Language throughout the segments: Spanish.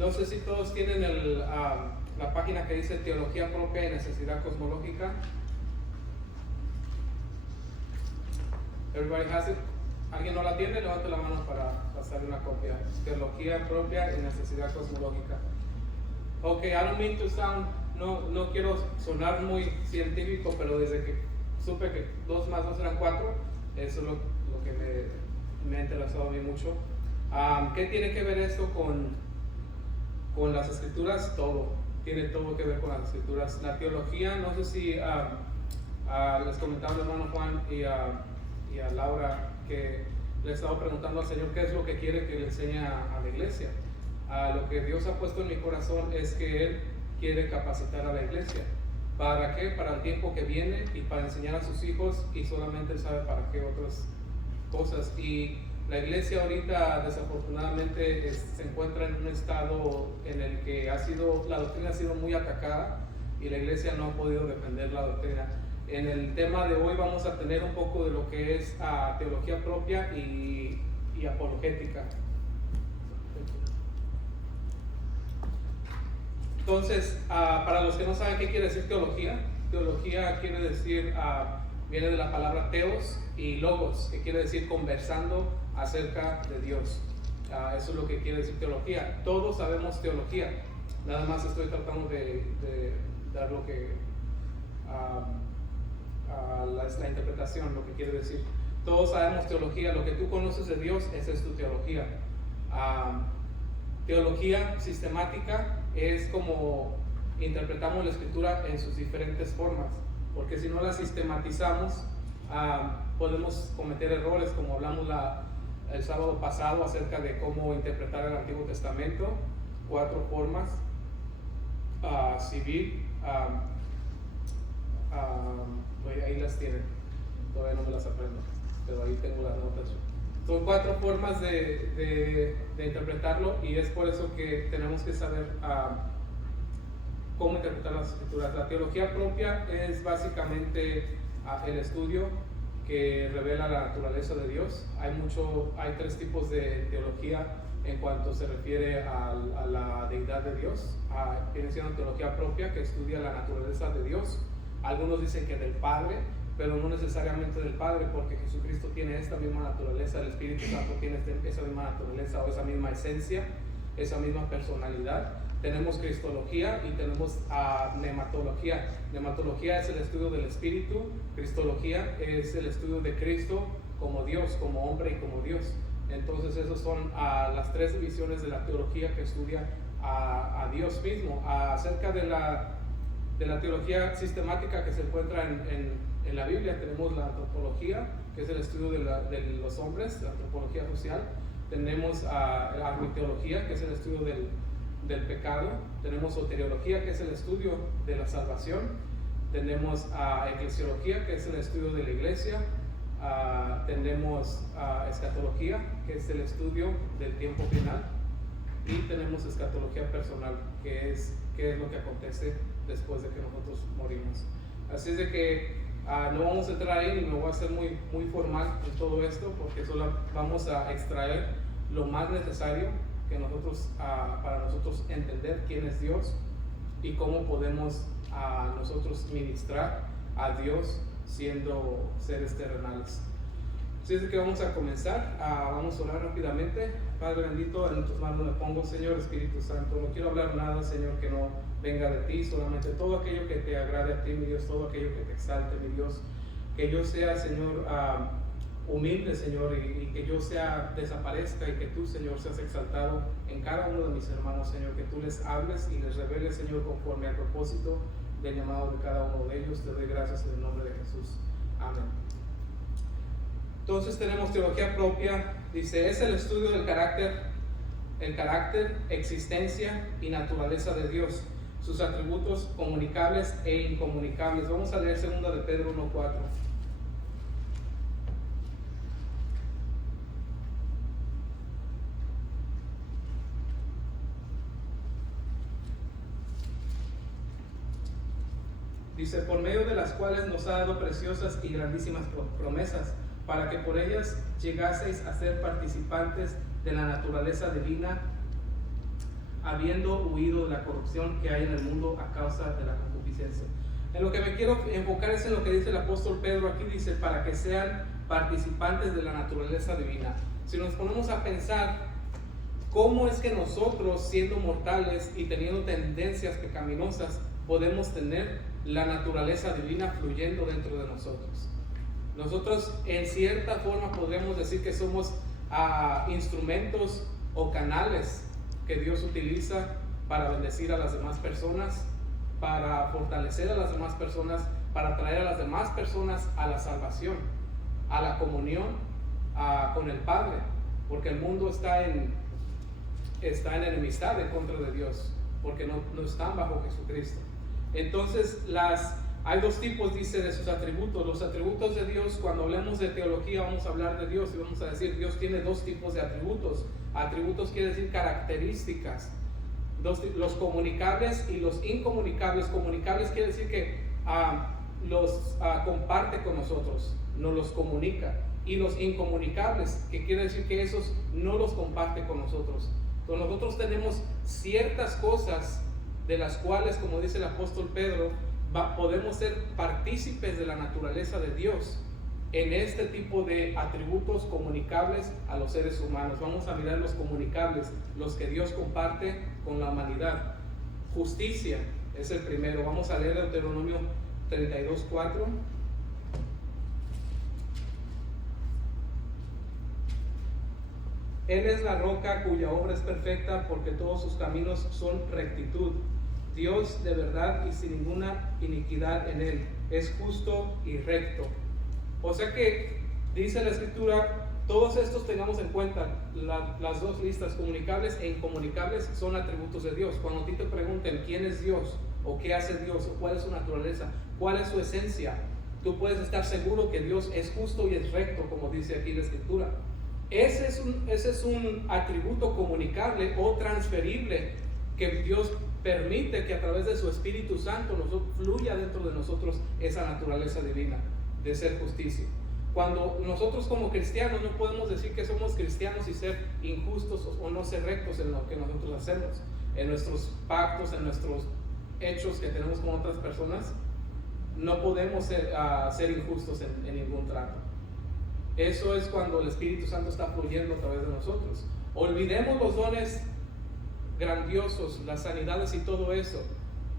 No sé si todos tienen la página que dice Teología Propia y Necesidad Cosmológica. Everybody has it? ¿Alguien no la tiene? Levante la mano para pasarle una copia. Teología Propia y Necesidad Cosmológica. Ok, I don't mean to sound, no quiero sonar muy científico, pero desde que supe que 2 más 2 eran 4, eso es lo que me ha interesado a mí mucho. ¿Qué tiene que ver esto con las escrituras? Todo, tiene todo que ver con las escrituras. La teología, no sé si les comentaba al hermano Juan y a Laura que le he estado preguntando al Señor qué es lo que quiere que le enseñe a la iglesia. Lo que Dios ha puesto en mi corazón es que Él quiere capacitar a la iglesia. ¿Para qué? Para el tiempo que viene y para enseñar a sus hijos, y solamente Él sabe para qué otras cosas. Y la iglesia ahorita desafortunadamente se encuentra en un estado en el que la doctrina ha sido muy atacada y la iglesia no ha podido defender la doctrina. En el tema de hoy vamos a tener un poco de lo que es teología propia y apologética. Entonces, para los que no saben qué quiere decir teología quiere decir, viene de la palabra teos y logos, que quiere decir conversando acerca de Dios. Eso es lo que quiere decir teología. Todos sabemos teología, nada más estoy tratando de dar lo que la interpretación, lo que quiere decir. Todos sabemos teología, lo que tú conoces de Dios, esa es tu teología. Teología sistemática es como interpretamos la escritura en sus diferentes formas, porque si no la sistematizamos podemos cometer errores, como hablamos el sábado pasado acerca de cómo interpretar el Antiguo Testamento. 4 formas: civil, ahí las tienen, todavía no me las aprendo, pero ahí tengo las notas. Son 4 formas de interpretarlo, y es por eso que tenemos que saber cómo interpretar las escrituras. La teología propia es básicamente el estudio que revela la naturaleza de Dios. Hay 3 tipos de teología en cuanto se refiere a la deidad de Dios. Viene siendo teología propia, que estudia la naturaleza de Dios. Algunos dicen que del Padre, pero no necesariamente del Padre, porque Jesucristo tiene esta misma naturaleza, el Espíritu Santo tiene esa misma naturaleza o esa misma esencia, esa misma personalidad. Tenemos cristología y tenemos nematología. Nematología es el estudio del Espíritu, cristología es el estudio de Cristo como Dios, como hombre y como Dios. Entonces esas son las 3 divisiones de la teología que estudia a Dios mismo. Acerca de la teología sistemática que se encuentra en la Biblia, tenemos la antropología, que es el estudio de los hombres, la antropología social. Tenemos la armiteología, que es el estudio del pecado. Tenemos soteriología, que es el estudio de la salvación. Tenemos eclesiología, que es el estudio de la iglesia. Tenemos escatología, que es el estudio del tiempo final. Y tenemos escatología personal, que es lo que acontece después de que nosotros morimos. Así es de que no vamos a entrar ahí, ni me voy a hacer muy, muy formal en todo esto, porque solo vamos a extraer lo más necesario que para nosotros entender quién es Dios y cómo podemos nosotros ministrar a Dios siendo seres terrenales. Así es que vamos a comenzar, vamos a orar rápidamente. Padre bendito, en tus manos me pongo, Señor. Espíritu Santo, no quiero hablar nada, Señor, que no venga de ti, solamente todo aquello que te agrade a ti, mi Dios, todo aquello que te exalte, mi Dios. Que yo sea, Señor, humilde, Señor, y que yo desaparezca, y que tú, Señor, seas exaltado en cada uno de mis hermanos, Señor. Que tú les hables y les reveles, Señor, conforme al propósito del llamado de cada uno de ellos. Te doy gracias en el nombre de Jesús. Amén. Entonces tenemos teología propia. Dice, es el estudio del carácter, existencia y naturaleza de Dios, sus atributos comunicables e incomunicables. Vamos a leer 2 de Pedro 1:4. Dice, por medio de las cuales nos ha dado preciosas y grandísimas promesas, para que por ellas llegaseis a ser participantes de la naturaleza divina, habiendo huido de la corrupción que hay en el mundo a causa de la concupiscencia. En lo que me quiero enfocar es en lo que dice el apóstol Pedro. Aquí dice, para que sean participantes de la naturaleza divina. Si nos ponemos a pensar, ¿cómo es que nosotros, siendo mortales y teniendo tendencias pecaminosas, podemos tener la naturaleza divina fluyendo dentro de nosotros? Nosotros, en cierta forma, podríamos decir que somos instrumentos o canales que Dios utiliza para bendecir a las demás personas, para fortalecer a las demás personas, para traer a las demás personas a la salvación, a la comunión con el Padre, porque el mundo está en enemistad en contra de Dios, porque no están bajo Jesucristo. Entonces, hay dos tipos, dice, de sus atributos. Los atributos de Dios, cuando hablemos de teología, vamos a hablar de Dios y vamos a decir, Dios tiene dos tipos de atributos. Atributos quiere decir características. Los comunicables y los incomunicables. Comunicables quiere decir que los comparte con nosotros, nos los comunica. Y los incomunicables, que quiere decir que esos no los comparte con nosotros. Entonces nosotros tenemos ciertas cosas de las cuales, como dice el apóstol Pedro, podemos ser partícipes de la naturaleza de Dios en este tipo de atributos comunicables a los seres humanos. Vamos a mirar los comunicables, los que Dios comparte con la humanidad. Justicia es el primero. Vamos a leer Deuteronomio 32:4. Él es la roca cuya obra es perfecta, porque todos sus caminos son rectitud. Dios de verdad y sin ninguna iniquidad en él. Es justo y recto. O sea que dice la Escritura, todos estos tengamos en cuenta, las dos listas, comunicables e incomunicables, son atributos de Dios. Cuando a ti te pregunten quién es Dios, o qué hace Dios, o cuál es su naturaleza, cuál es su esencia, tú puedes estar seguro que Dios es justo y es recto, como dice aquí la Escritura. Ese es un atributo comunicable o transferible que Dios permite que a través de su Espíritu Santo fluya dentro de nosotros esa naturaleza divina de ser justicia. Cuando nosotros como cristianos no podemos decir que somos cristianos y ser injustos o no ser rectos en lo que nosotros hacemos, en nuestros pactos, en nuestros hechos que tenemos con otras personas, no podemos ser injustos en ningún trato. Eso es cuando el Espíritu Santo está fluyendo a través de nosotros. Olvidemos los dones grandiosos, las sanidades y todo eso.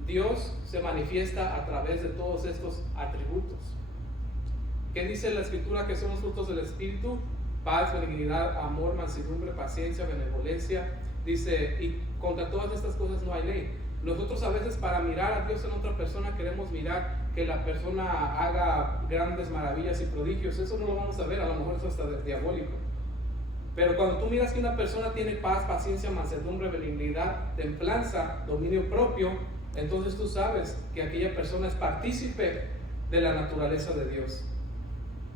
Dios se manifiesta a través de todos estos atributos. ¿Qué dice la Escritura? Que somos frutos del Espíritu: paz, benignidad, amor, mansedumbre, paciencia, benevolencia. Dice, y contra todas estas cosas no hay ley. Nosotros a veces, para mirar a Dios en otra persona, queremos mirar que la persona haga grandes maravillas y prodigios. Eso no lo vamos a ver, a lo mejor eso hasta diabólico. Pero cuando tú miras que una persona tiene paz, paciencia, mansedumbre, benignidad, templanza, dominio propio, entonces tú sabes que aquella persona es partícipe de la naturaleza de Dios.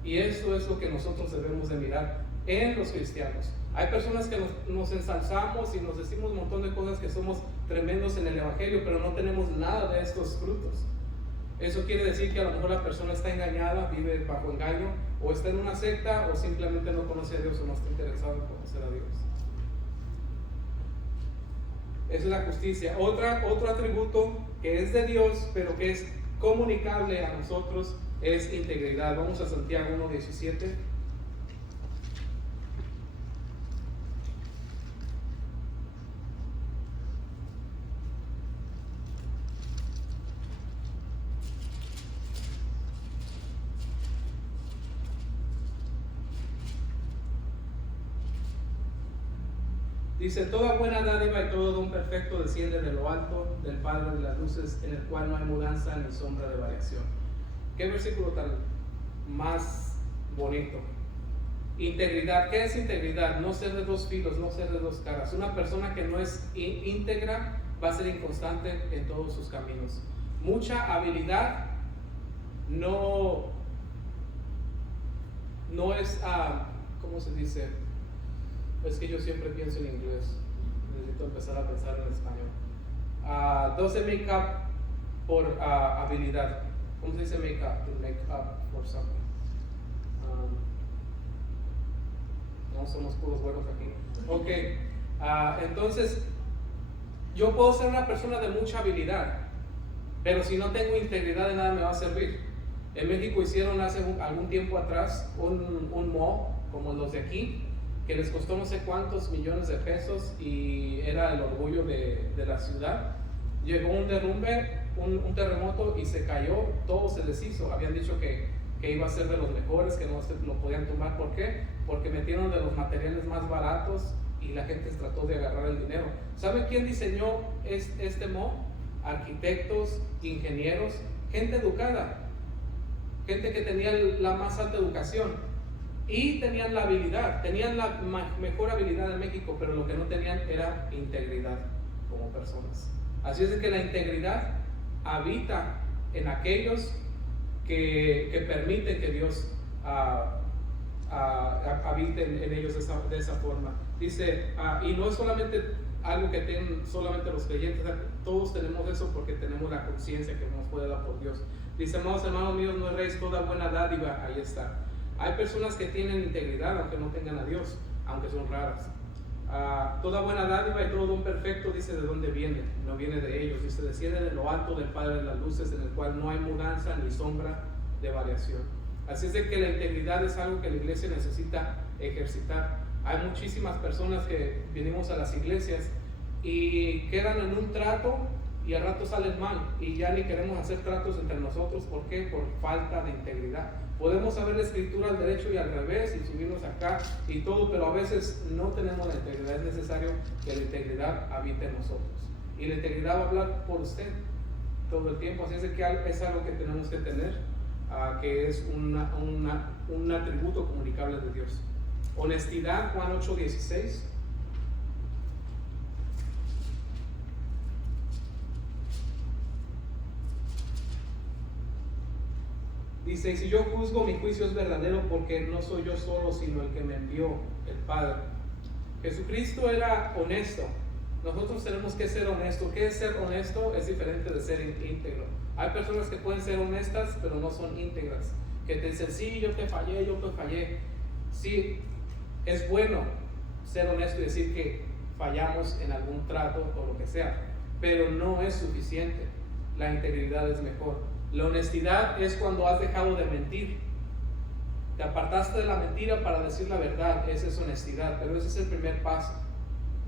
Y eso es lo que nosotros debemos de mirar en los cristianos. Hay personas que nos ensalzamos y nos decimos un montón de cosas, que somos tremendos en el Evangelio, pero no tenemos nada de estos frutos. Eso quiere decir que a lo mejor la persona está engañada, vive bajo engaño, o está en una secta, o simplemente no conoce a Dios, o no está interesado en conocer a Dios. Esa es la justicia. Otro atributo que es de Dios, pero que es comunicable a nosotros, es integridad. Vamos a Santiago 1:17. Dice, toda buena dádiva y todo don perfecto desciende de lo alto, del Padre de las luces, en el cual no hay mudanza ni sombra de variación. ¿Qué versículo tan más bonito? Integridad. ¿Qué es integridad? No ser de dos filos, no ser de dos caras. Una persona que no es íntegra va a ser inconstante en todos sus caminos. Mucha habilidad no es, ¿cómo se dice? Es que yo siempre pienso en inglés, necesito empezar a pensar en español. No se make up por habilidad. ¿Cómo se dice make up? To make up for something. No somos puros buenos aquí. Ok, entonces yo puedo ser una persona de mucha habilidad, pero si no tengo integridad, de nada me va a servir. En México hicieron hace algún tiempo atrás un mall como los de aquí, que les costó no sé cuántos millones de pesos y era el orgullo de la ciudad. Llegó un derrumbe, un terremoto y se cayó, todo se deshizo. Habían dicho que iba a ser de los mejores, que no se lo podían tomar. ¿Por qué? Porque metieron de los materiales más baratos y la gente trató de agarrar el dinero. ¿Sabe quién diseñó este mall? Arquitectos, ingenieros, gente educada, gente que tenía la más alta educación y tenían la habilidad, tenían la mejor habilidad en México, pero lo que no tenían era integridad como personas. Así es de que la integridad habita en aquellos que permiten que Dios habite en ellos de esa forma. Dice, y no es solamente algo que tienen solamente los creyentes, todos tenemos eso porque tenemos la conciencia que nos puede dar por Dios. Dice, amados hermanos míos, no erréis, toda buena dádiva, ahí está. Hay personas que tienen integridad aunque no tengan a Dios, aunque son raras. Toda buena dádiva y todo don perfecto, dice, ¿de dónde viene? No viene de ellos, dice, desciende de lo alto del Padre de las luces, en el cual no hay mudanza ni sombra de variación. Así es de que la integridad es algo que la iglesia necesita ejercitar. Hay muchísimas personas que venimos a las iglesias y quedan en un trato y al rato salen mal y ya ni queremos hacer tratos entre nosotros. ¿Por qué? Por falta de integridad. Podemos saber la escritura al derecho y al revés y subirnos acá y todo, pero a veces no tenemos la integridad. Es necesario que la integridad habite en nosotros y la integridad va a hablar por usted todo el tiempo. Así es de que es algo que tenemos que tener, que es un atributo comunicable de Dios. Honestidad, Juan 8:16. Dice, y si yo juzgo, mi juicio es verdadero, porque no soy yo solo, sino el que me envió, el Padre. Jesucristo era honesto. Nosotros tenemos que ser honestos. ¿Qué es ser honesto? Es diferente de ser íntegro. Hay personas que pueden ser honestas, pero no son íntegras. Que te dicen, sí, yo te fallé. Sí, es bueno ser honesto y decir que fallamos en algún trato o lo que sea, pero no es suficiente. La integridad es mejor. La honestidad es cuando has dejado de mentir. Te apartaste de la mentira para decir la verdad. Esa es honestidad, pero ese es el primer paso.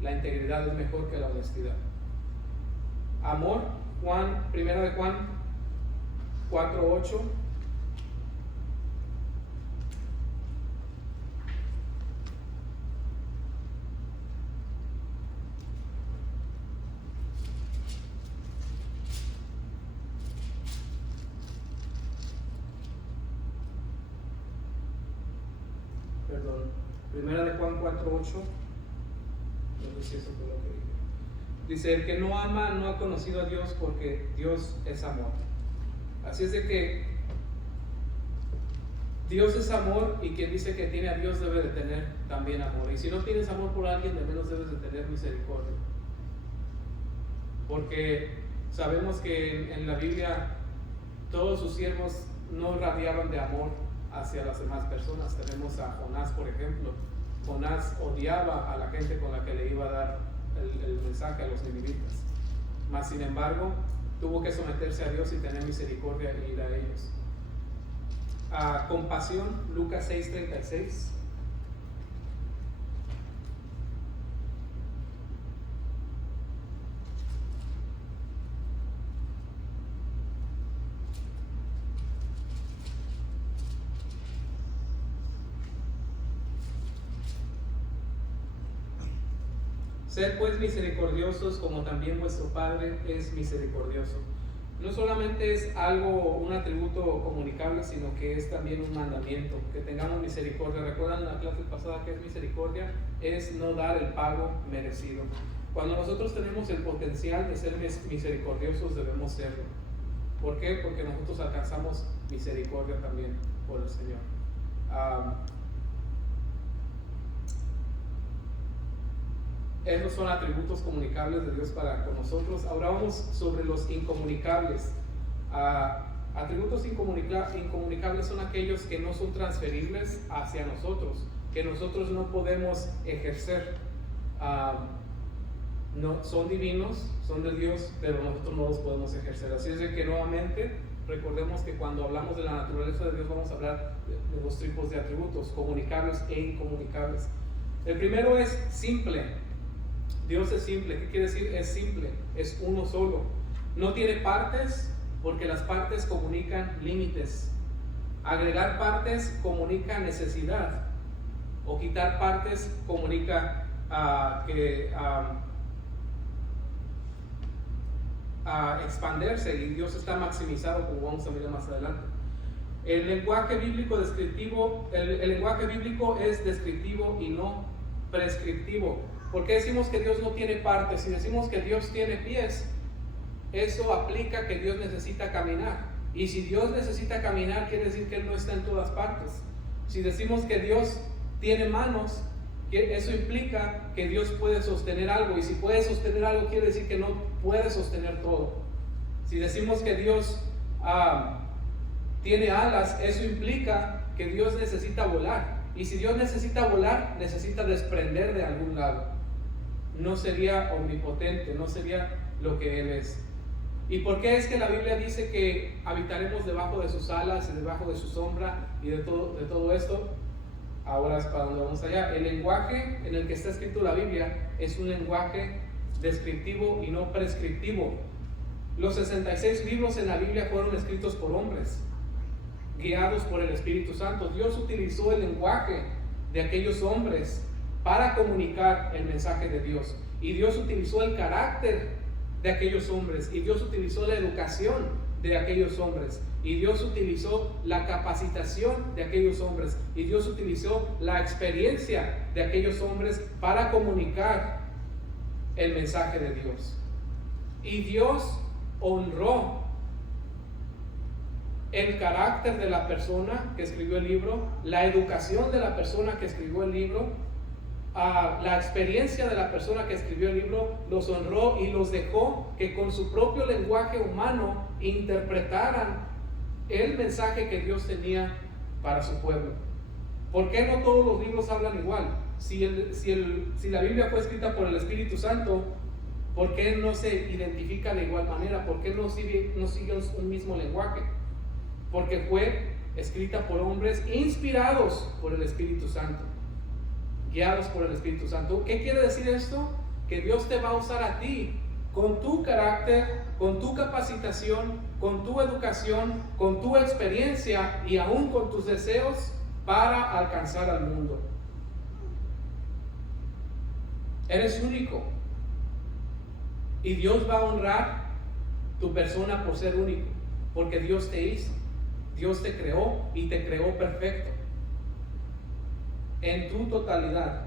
La integridad es mejor que la honestidad. Amor, Primera de Juan 4:8. Primera de Juan 4:8. No sé si eso fue lo que dije. Dice, el que no ama no ha conocido a Dios, porque Dios es amor. Así es de que Dios es amor, y quien dice que tiene a Dios debe de tener también amor. Y si no tienes amor por alguien, de menos debes de tener misericordia. Porque sabemos que en la Biblia todos sus siervos no radiaban de amor hacia las demás personas. Tenemos a Jonás, por ejemplo. Jonás odiaba a la gente con la que le iba a dar el mensaje a los ninivitas, mas sin embargo tuvo que someterse a Dios y tener misericordia e ir a ellos. Compasión, Lucas 6:36. Sed pues misericordiosos como también vuestro Padre es misericordioso. No solamente es un atributo comunicable, sino que es también un mandamiento, que tengamos misericordia. ¿Recuerdan en la clase pasada que es misericordia? Es no dar el pago merecido. Cuando nosotros tenemos el potencial de ser misericordiosos, debemos serlo. ¿Por qué? Porque nosotros alcanzamos misericordia también por el Señor. Esos son atributos comunicables de Dios para con nosotros. Ahora vamos sobre los incomunicables. Atributos incomunicables son aquellos que no son transferibles hacia nosotros, que nosotros no podemos ejercer. no, son divinos, son de Dios, pero nosotros no los podemos ejercer. Así es de que nuevamente recordemos que cuando hablamos de la naturaleza de Dios vamos a hablar de dos tipos de atributos, comunicables e incomunicables. El primero es simple. Dios es simple. ¿Qué quiere decir? Es simple, es uno solo. No tiene partes, porque las partes comunican límites. Agregar partes comunica necesidad, o quitar partes comunica expandirse, y Dios está maximizado, como vamos a ver más adelante. El lenguaje bíblico descriptivo, el lenguaje bíblico es descriptivo y no prescriptivo. ¿Por qué decimos que Dios no tiene partes? Si decimos que Dios tiene pies, eso aplica que Dios necesita caminar. Y si Dios necesita caminar, quiere decir que Él no está en todas partes. Si decimos que Dios tiene manos, eso implica que Dios puede sostener algo. Y si puede sostener algo, quiere decir que no puede sostener todo. Si decimos que Dios tiene alas, eso implica que Dios necesita volar. Y si Dios necesita volar, necesita desprender de algún lado. No sería omnipotente, no sería lo que Él es. ¿Y por qué es que la Biblia dice que habitaremos debajo de sus alas y debajo de su sombra y de todo esto? Ahora es para donde vamos allá. El lenguaje en el que está escrito la Biblia es un lenguaje descriptivo y no prescriptivo. Los 66 libros en la Biblia fueron escritos por hombres, guiados por el Espíritu Santo. Dios utilizó el lenguaje de aquellos hombres para comunicar el mensaje de Dios. Y Dios utilizó el carácter de aquellos hombres. Y Dios utilizó la educación de aquellos hombres. Y Dios utilizó la capacitación de aquellos hombres. Y Dios utilizó la experiencia de aquellos hombres para comunicar el mensaje de Dios. Y Dios honró el carácter de la persona que escribió el libro, la educación de la persona que escribió el libro, la experiencia de la persona que escribió el libro, los honró y los dejó que con su propio lenguaje humano interpretaran el mensaje que Dios tenía para su pueblo. ¿Por qué no todos los libros hablan igual? Si la Biblia fue escrita por el Espíritu Santo, ¿por qué no se identifica de igual manera? ¿Por qué no sigue un mismo lenguaje? Porque fue escrita por hombres inspirados por el Espíritu Santo, guiados por el Espíritu Santo. ¿Qué quiere decir esto? Que Dios te va a usar a ti con tu carácter, con tu capacitación, con tu educación, con tu experiencia y aún con tus deseos para alcanzar al mundo. Eres único y Dios va a honrar tu persona por ser único, porque Dios te hizo, Dios te creó y te creó perfecto en tu totalidad.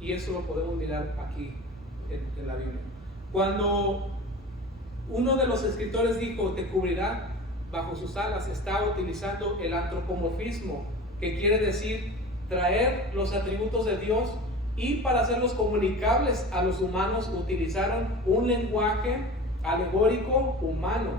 Y eso lo podemos mirar aquí en la Biblia. Cuando uno de los escritores dijo te cubrirá bajo sus alas, está utilizando el antropomorfismo, que quiere decir traer los atributos de Dios, y para hacerlos comunicables a los humanos utilizaron un lenguaje alegórico humano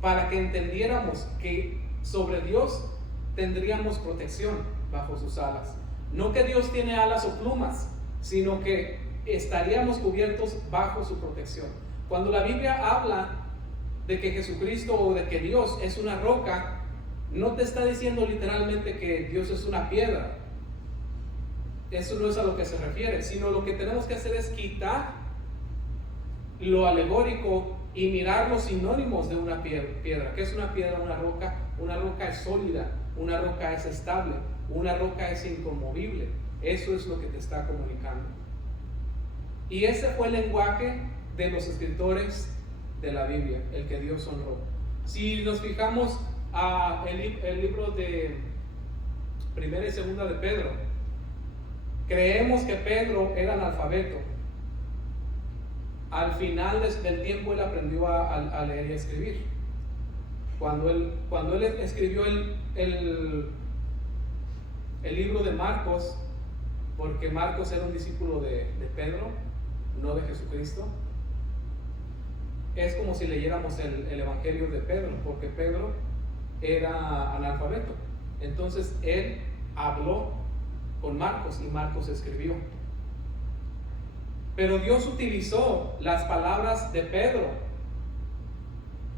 para que entendiéramos que sobre Dios tendríamos protección bajo sus alas. No que Dios tiene alas o plumas, sino que estaríamos cubiertos bajo su protección. Cuando la Biblia habla de que Jesucristo o de que Dios es una roca, no te está diciendo literalmente que Dios es una piedra. Eso no es a lo que se refiere, sino lo que tenemos que hacer es quitar lo alegórico y mirar los sinónimos de una piedra. ¿Qué es una piedra? Una roca. Una roca es sólida, una roca es estable, una roca es inconmovible. Eso es lo que te está comunicando. Y ese fue el lenguaje de los escritores de la Biblia, el que Dios honró. Si nos fijamos el libro de Primera y Segunda de Pedro, creemos que Pedro era analfabeto. Al final del tiempo él aprendió a leer y a escribir. Cuando él escribió el libro de Marcos, porque Marcos era un discípulo de Pedro, no de Jesucristo, es como si leyéramos el Evangelio de Pedro, porque Pedro era analfabeto. Entonces él habló con Marcos y Marcos escribió. Pero Dios utilizó las palabras de Pedro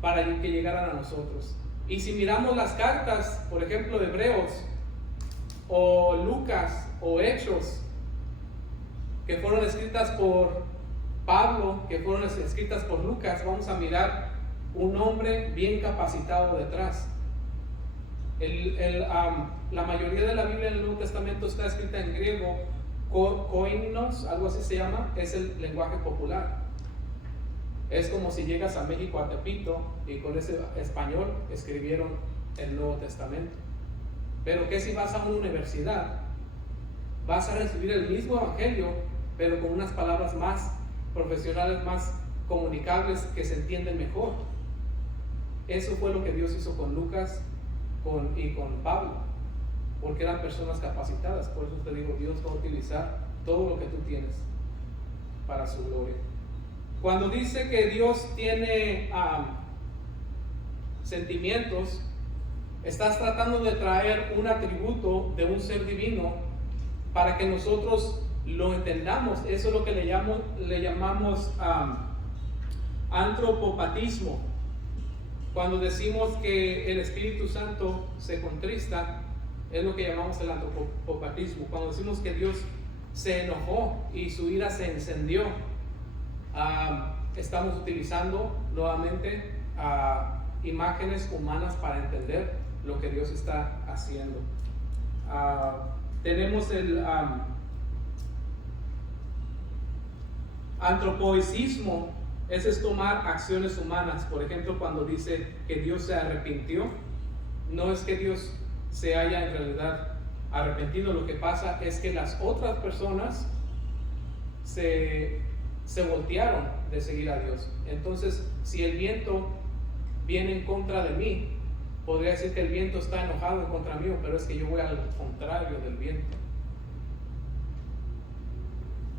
para que llegaran a nosotros. Y si miramos las cartas, por ejemplo, de Hebreos, o Lucas, o Hechos, que fueron escritas por Pablo, que fueron escritas por Lucas, vamos a mirar un hombre bien capacitado detrás. La mayoría de la Biblia en el Nuevo Testamento está escrita en griego, koinos, algo así se llama, es el lenguaje popular. Es como si llegas a México, a Tepito, y con ese español escribieron el Nuevo Testamento. Pero que si vas a una universidad, vas a recibir el mismo evangelio, pero con unas palabras más profesionales, más comunicables, que se entienden mejor. Eso fue lo que Dios hizo con Lucas y con Pablo, porque eran personas capacitadas. Por eso te digo, Dios va a utilizar todo lo que tú tienes para su gloria. Cuando dice que Dios tiene sentimientos, estás tratando de traer un atributo de un ser divino para que nosotros lo entendamos. Eso es lo que le llamamos antropopatismo. Cuando decimos que el Espíritu Santo se contrista, es lo que llamamos el antropopatismo. Cuando decimos que Dios se enojó y su ira se encendió, estamos utilizando nuevamente imágenes humanas para entender lo que Dios está haciendo. Tenemos el antropoicismo. Ese es tomar acciones humanas. Por ejemplo, cuando dice que Dios se arrepintió, no es que Dios se haya en realidad arrepentido. Lo que pasa es que las otras personas se voltearon de seguir a Dios. Entonces, si el viento viene en contra de mí, podría decir que el viento está enojado en contra mío, pero es que yo voy al contrario del viento.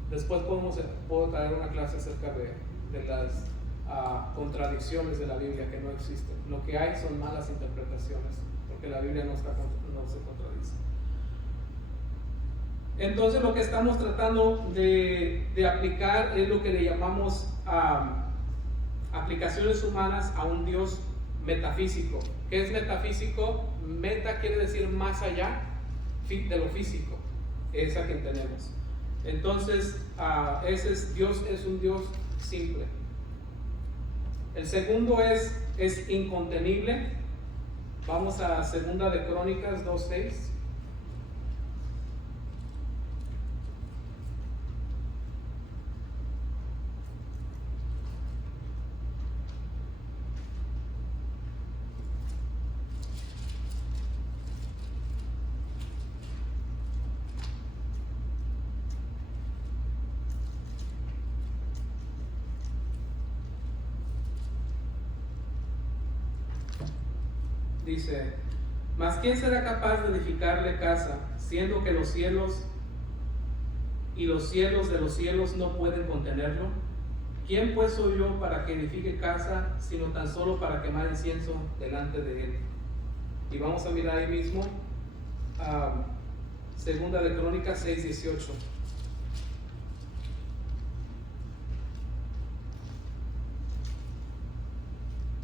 Después puedo traer una clase acerca de las contradicciones de la Biblia, que no existen. Lo que hay son malas interpretaciones, porque la Biblia no se contradice. Entonces, lo que estamos tratando de aplicar es lo que le llamamos aplicaciones humanas a un Dios metafísico. ¿Qué es metafísico? Meta quiere decir más allá de lo físico, es a quien tenemos. Entonces, Dios es un Dios simple. El segundo es incontenible. Vamos a 2 de Crónicas 2:6. Dice: mas ¿quién será capaz de edificarle casa, siendo que los cielos y los cielos de los cielos no pueden contenerlo? ¿Quién pues soy yo para que edifique casa, sino tan solo para quemar incienso delante de él? Y vamos a mirar ahí mismo, 2 de Crónicas 6:18.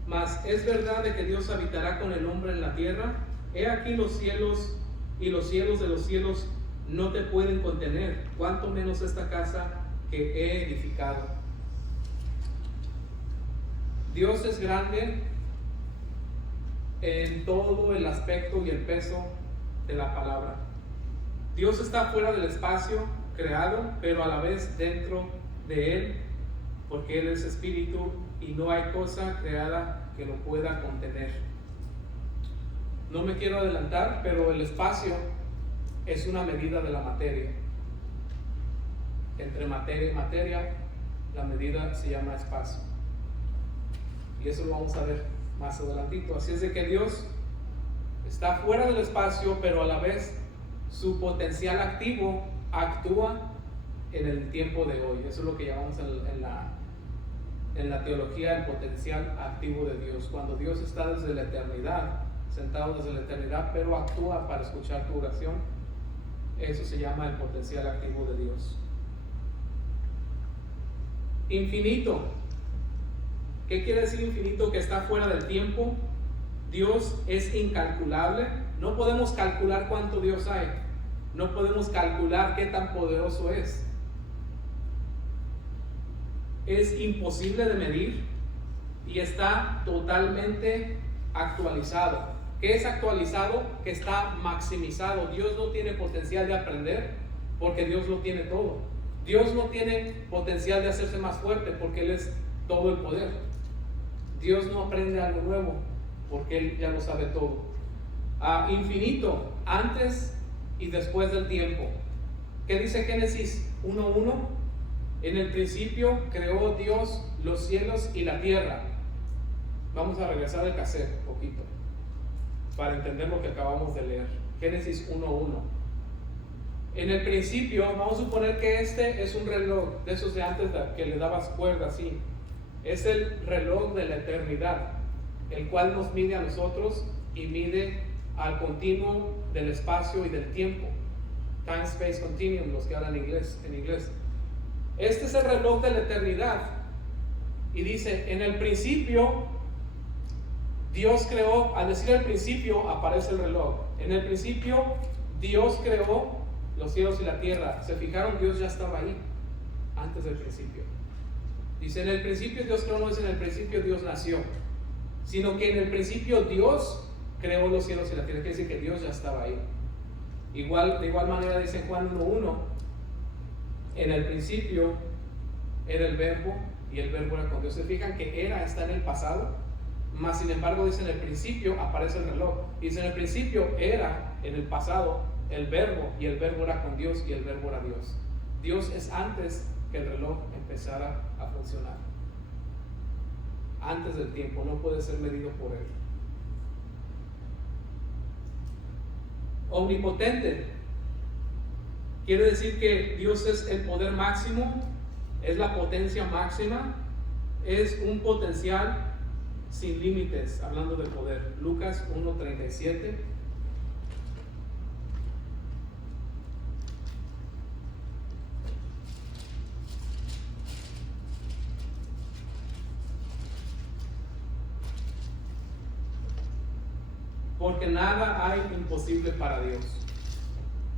Mas es verdad de que Dios habitará con el hombre en la tierra. He aquí los cielos y los cielos de los cielos no te pueden contener, cuanto menos esta casa que he edificado. Dios es grande en todo el aspecto y el peso de la palabra. Dios está fuera del espacio creado, pero a la vez dentro de él, porque él es espíritu y no hay cosa creada que lo pueda contener. No me quiero adelantar, pero el espacio es una medida de la materia. Entre materia y materia, la medida se llama espacio. Y eso lo vamos a ver más adelantito. Así es de que Dios está fuera del espacio, pero a la vez su potencial activo actúa en el tiempo de hoy. Eso es lo que llamamos en la teología el potencial activo de Dios. Cuando Dios está desde la eternidad, sentado desde la eternidad, pero actúa para escuchar tu oración, eso se llama el potencial activo de Dios. Infinito. ¿Qué quiere decir infinito? Que está fuera del tiempo. Dios es incalculable. No podemos calcular cuánto Dios hay. No podemos calcular qué tan poderoso es. Es imposible de medir y está totalmente actualizado. ¿Qué es actualizado? Que está maximizado. Dios no tiene potencial de aprender porque Dios lo tiene todo. Dios no tiene potencial de hacerse más fuerte porque Él es todo el poder. Dios no aprende algo nuevo porque Él ya lo sabe todo. Infinito, antes y después del tiempo. ¿Qué dice Génesis 1:1? En el principio creó Dios los cielos y la tierra. Vamos a regresar al cassette un poquito para entender lo que acabamos de leer. Génesis 1:1. En el principio, vamos a suponer que este es un reloj de esos de antes que le dabas cuerda así. Es el reloj de la eternidad, el cual nos mide a nosotros y mide al continuo del espacio y del tiempo. Time Space Continuum, los que hablan inglés, en inglés. Este es el reloj de la eternidad. Y dice, en el principio, Dios creó, al decir el principio, aparece el reloj. En el principio, Dios creó los cielos y la tierra. ¿Se fijaron? Dios ya estaba ahí, antes del principio. Dice, en el principio Dios creó, no es en el principio Dios nació, sino que en el principio Dios creó los cielos y la tierra. Quiere decir que Dios ya estaba ahí. De igual manera dice Juan 1:1, en el principio era el verbo y el verbo era con Dios. ¿Se fijan que era está en el pasado? Más sin embargo dice en el principio aparece el reloj. Dice en el principio era en el pasado el verbo y el verbo era con Dios y el verbo era Dios. Dios es antes que el reloj empezara a funcionar. Antes del tiempo, no puede ser medido por él. Omnipotente quiere decir que Dios es el poder máximo, es la potencia máxima, es un potencial sin límites, hablando de poder. Lucas 1:37. Porque nada hay imposible para Dios.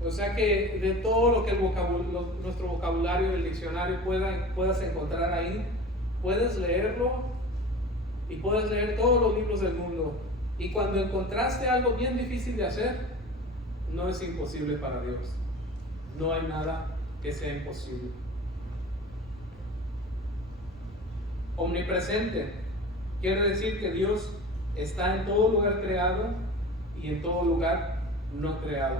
O sea que de todo lo que nuestro vocabulario, el diccionario puedas encontrar ahí, puedes leerlo y puedes leer todos los libros del mundo. Y cuando encontraste algo bien difícil de hacer, no es imposible para Dios. No hay nada que sea imposible. Omnipresente quiere decir que Dios está en todo lugar creado y en todo lugar no creado.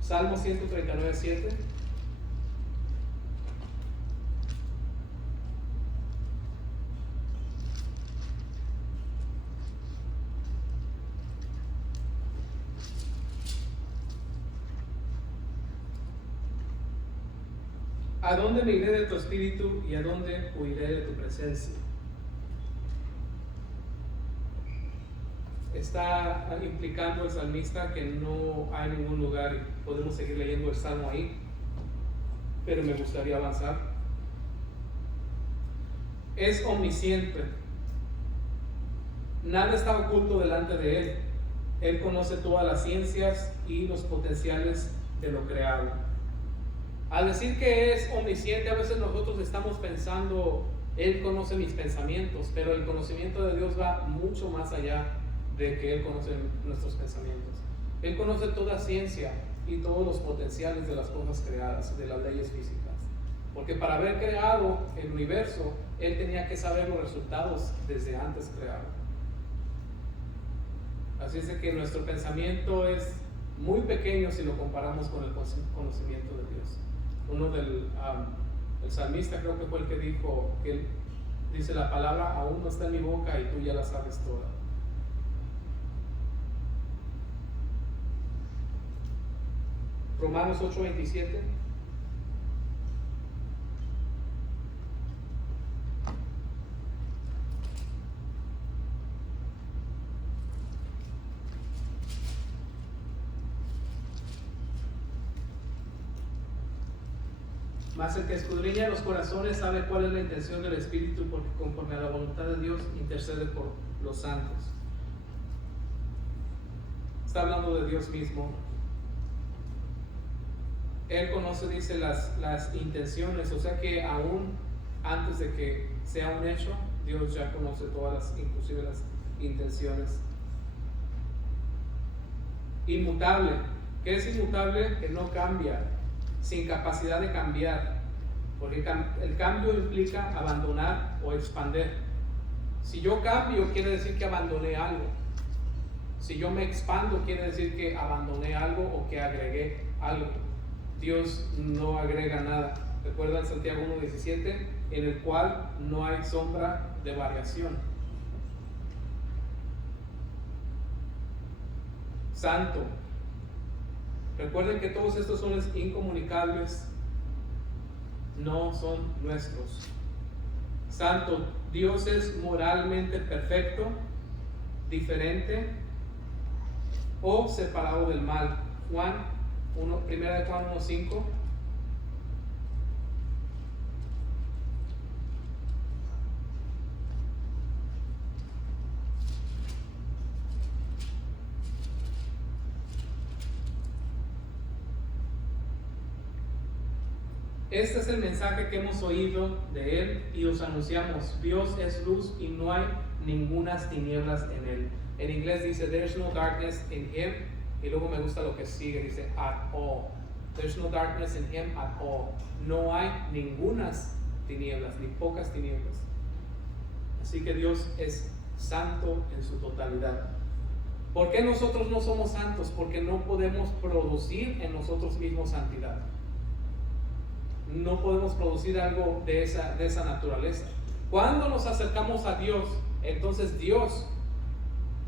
Salmo 139:7. ¿A dónde me iré de tu espíritu y a dónde huiré de tu presencia? Está implicando el salmista que no hay ningún lugar, y podemos seguir leyendo el salmo ahí, pero me gustaría avanzar. Es omnisciente. Nada está oculto delante de él. Él conoce todas las ciencias y los potenciales de lo creado. Al decir que es omnisciente, a veces nosotros estamos pensando, Él conoce mis pensamientos, pero el conocimiento de Dios va mucho más allá de que Él conoce nuestros pensamientos. Él conoce toda ciencia y todos los potenciales de las cosas creadas, de las leyes físicas. Porque para haber creado el universo, Él tenía que saber los resultados desde antes creado. Así es de que nuestro pensamiento es muy pequeño si lo comparamos con el conocimiento de Dios. El salmista creo que fue el que dijo, que él dice la palabra aún no está en mi boca y tú ya la sabes toda. Romanos 8:27. Mas el que escudriña los corazones sabe cuál es la intención del Espíritu, porque conforme a la voluntad de Dios intercede por los santos. Está hablando de Dios mismo. Él conoce, dice, las intenciones, o sea que aún antes de que sea un hecho, Dios ya conoce todas inclusive las intenciones. Inmutable. ¿Qué es inmutable? Que no cambia, sin capacidad de cambiar, porque el cambio implica abandonar o expandir. Si yo cambio, quiere decir que abandoné algo. Si yo me expando, quiere decir que abandoné algo o que agregué algo. Dios no agrega nada. Recuerdan Santiago 1:17, en el cual no hay sombra de variación. Santo. Recuerden que todos estos son incomunicables, no son nuestros. Santo. Dios es moralmente perfecto, diferente o separado del mal. Primera de Juan 1:5. Este es el mensaje que hemos oído de Él y os anunciamos. Dios es luz y no hay ningunas tinieblas en Él. En inglés dice, there's no darkness in Him. Y luego me gusta lo que sigue, dice, at all. There's no darkness in Him at all. No hay ningunas tinieblas, ni pocas tinieblas. Así que Dios es santo en su totalidad. ¿Por qué nosotros no somos santos? Porque no podemos producir en nosotros mismos santidad. No podemos producir algo de esa naturaleza. Cuando nos acercamos a Dios, entonces Dios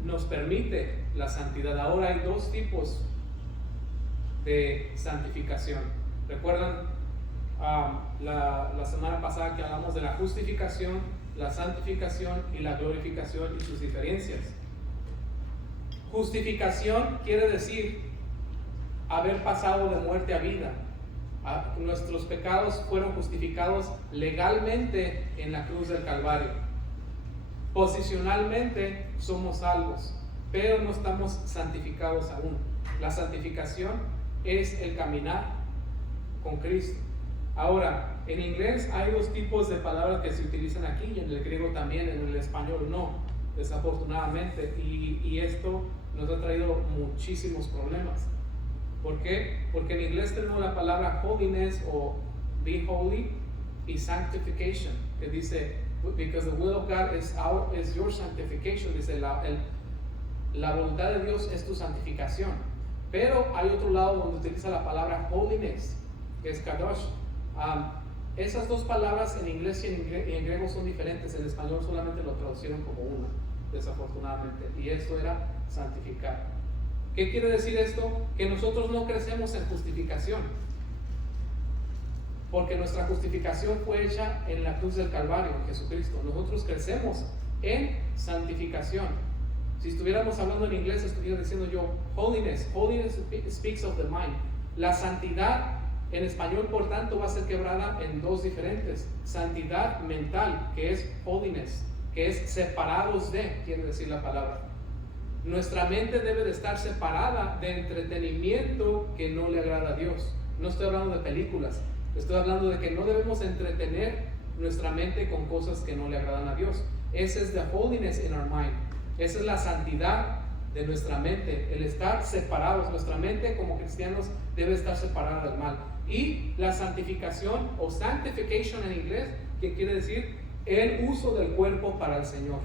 nos permite la santidad. Ahora hay dos tipos de santificación. ¿Recuerdan la semana pasada que hablamos de la justificación, la santificación y la glorificación y sus diferencias? Justificación quiere decir haber pasado de muerte a vida. Nuestros pecados fueron justificados legalmente en la cruz del Calvario. Posicionalmente somos salvos, pero no estamos santificados aún. La santificación es el caminar con Cristo. Ahora, en inglés hay dos tipos de palabras que se utilizan aquí, y en el griego también, en el español no, desafortunadamente, y esto nos ha traído muchísimos problemas. ¿Por qué? Porque en inglés tenemos la palabra holiness o be holy y sanctification, que dice, because the will of God is your sanctification, dice la voluntad de Dios es tu santificación. Pero hay otro lado donde utiliza la palabra holiness, que es kadosh. Esas dos palabras en inglés y en griego son diferentes. En español solamente lo traducieron como una, desafortunadamente, y esto era santificar. ¿Qué quiere decir esto? Que nosotros no crecemos en justificación, porque nuestra justificación fue hecha en la cruz del Calvario, en Jesucristo. Nosotros crecemos en santificación. Si estuviéramos hablando en inglés, estuviera diciendo yo holiness. Holiness speaks of the mind. La santidad en español, por tanto, va a ser quebrada en dos diferentes. Santidad mental, que es holiness, que es separados de, quiere decir la palabra. Nuestra mente debe de estar separada de entretenimiento que no le agrada a Dios. No estoy hablando de películas, estoy hablando de que no debemos entretener nuestra mente con cosas que no le agradan a Dios. Ese es the holiness in our mind. Esa es la santidad de nuestra mente, el estar separados. Nuestra mente como cristianos debe estar separada del mal. Y la santificación o sanctification en inglés, que quiere decir el uso del cuerpo para el Señor.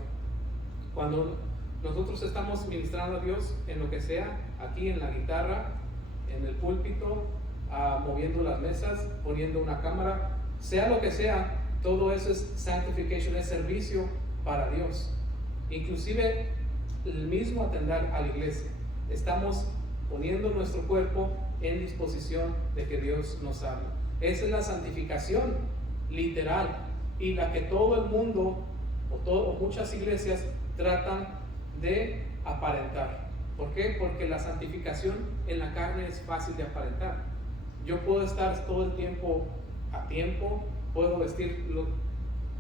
Cuando nosotros estamos ministrando a Dios en lo que sea, aquí en la guitarra, en el púlpito, moviendo las mesas, poniendo una cámara, sea lo que sea, todo eso es sanctification, es servicio para Dios. Inclusive el mismo atender a la iglesia. Estamos poniendo nuestro cuerpo en disposición de que Dios nos hable. Esa es la santificación literal, y la que todo el mundo o muchas iglesias tratan de aparentar. ¿Por qué? Porque la santificación en la carne es fácil de aparentar. Yo puedo estar todo el tiempo a tiempo, puedo vestir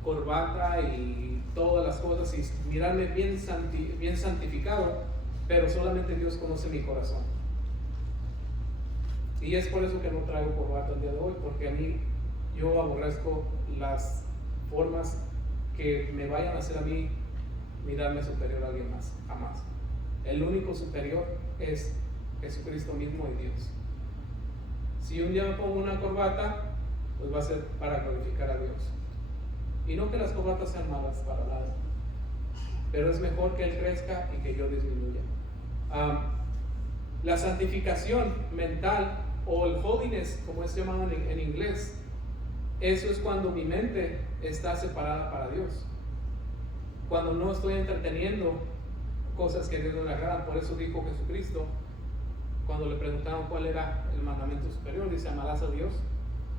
corbata y todas las cosas y mirarme bien santificado, pero solamente Dios conoce mi corazón. Y es por eso que no traigo corbata el día de hoy, porque a mí, yo aborrezco las formas que me vayan a hacer a mí mirarme superior a alguien más, jamás. El único superior es Jesucristo mismo y Dios. Si un día me pongo una corbata, pues va a ser para glorificar a Dios. Y no que las corbatas sean malas para nada, pero es mejor que Él crezca y que yo disminuya. La santificación mental, o el holiness, como es llamado en inglés, eso es cuando mi mente está separada para Dios, cuando no estoy entreteniendo cosas que a Dios no le agradan. Por eso dijo Jesucristo, cuando le preguntaron cuál era el mandamiento superior, dice: amarás a Dios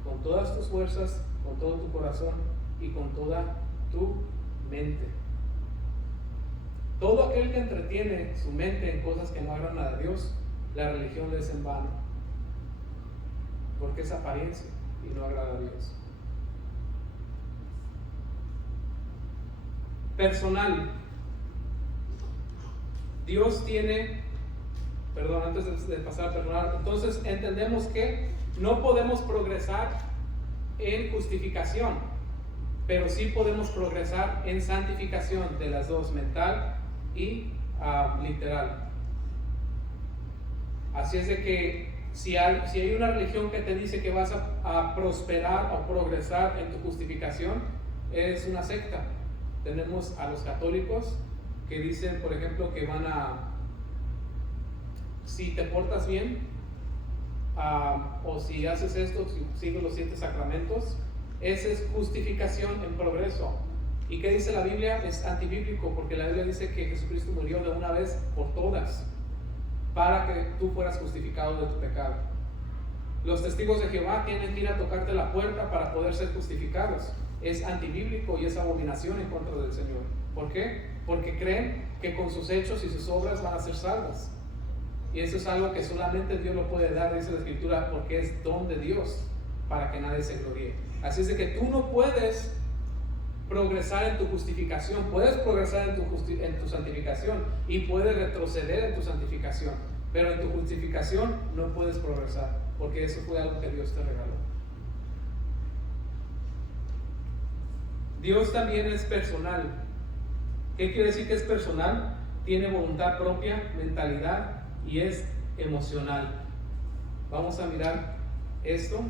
con todas tus fuerzas, con todo tu corazón y con toda tu mente. Todo aquel que entretiene su mente en cosas que no agradan a Dios, la religión le es en vano, porque es apariencia y no agrada a Dios. Personal. Dios tiene, antes de pasar a personal, entonces entendemos que no podemos progresar en justificación, pero sí podemos progresar en santificación, de las dos, mental y literal. Así es de que si hay una religión que te dice que vas a prosperar o progresar en tu justificación, es una secta. Tenemos a los católicos que dicen, por ejemplo, que si te portas bien, o si haces esto, si sigues los 7 sacramentos, esa es justificación en progreso. ¿Y qué dice la Biblia? Es antibíblico, porque la Biblia dice que Jesucristo murió de una vez por todas, para que tú fueras justificado de tu pecado. Los testigos de Jehová tienen que ir a tocarte la puerta para poder ser justificados. Es antibíblico y es abominación en contra del Señor. ¿Por qué? Porque creen que con sus hechos y sus obras van a ser salvos. Y eso es algo que solamente Dios lo puede dar, dice la Escritura, porque es don de Dios, para que nadie se gloríe. Así es de que tú no puedes progresar en tu justificación. Puedes progresar en tu santificación y puedes retroceder en tu santificación, pero en tu justificación no puedes progresar, porque eso fue algo que Dios te regaló. Dios también es personal. ¿Qué quiere decir que es personal? Tiene voluntad propia, mentalidad y es emocional. Vamos a mirar esto.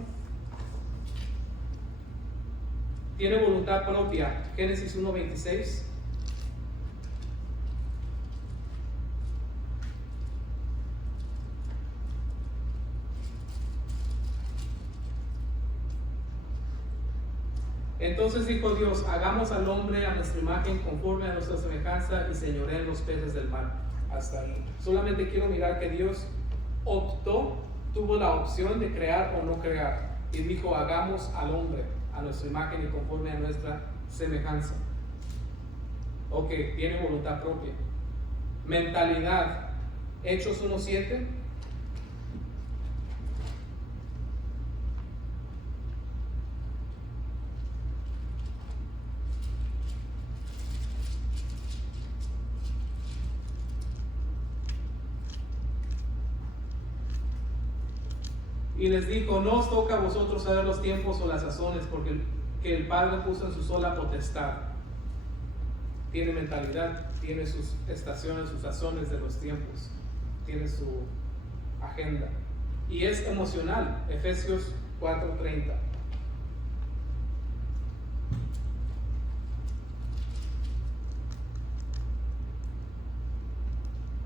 Tiene voluntad propia. Génesis 1:26. Entonces dijo Dios: hagamos al hombre a nuestra imagen, conforme a nuestra semejanza, y señoreen los peces del mar. Hasta ahí. Solamente quiero mirar que Dios tuvo la opción de crear o no crear, y dijo: hagamos al hombre a nuestra imagen y conforme a nuestra semejanza. Ok, tiene voluntad propia. Mentalidad. Hechos 1:7. Y les dijo: no os toca a vosotros saber los tiempos o las sazones, porque que el Padre puso en su sola potestad. Tiene mentalidad, tiene sus estaciones, sus sazones de los tiempos, tiene su agenda. Y es emocional. Efesios 4:30.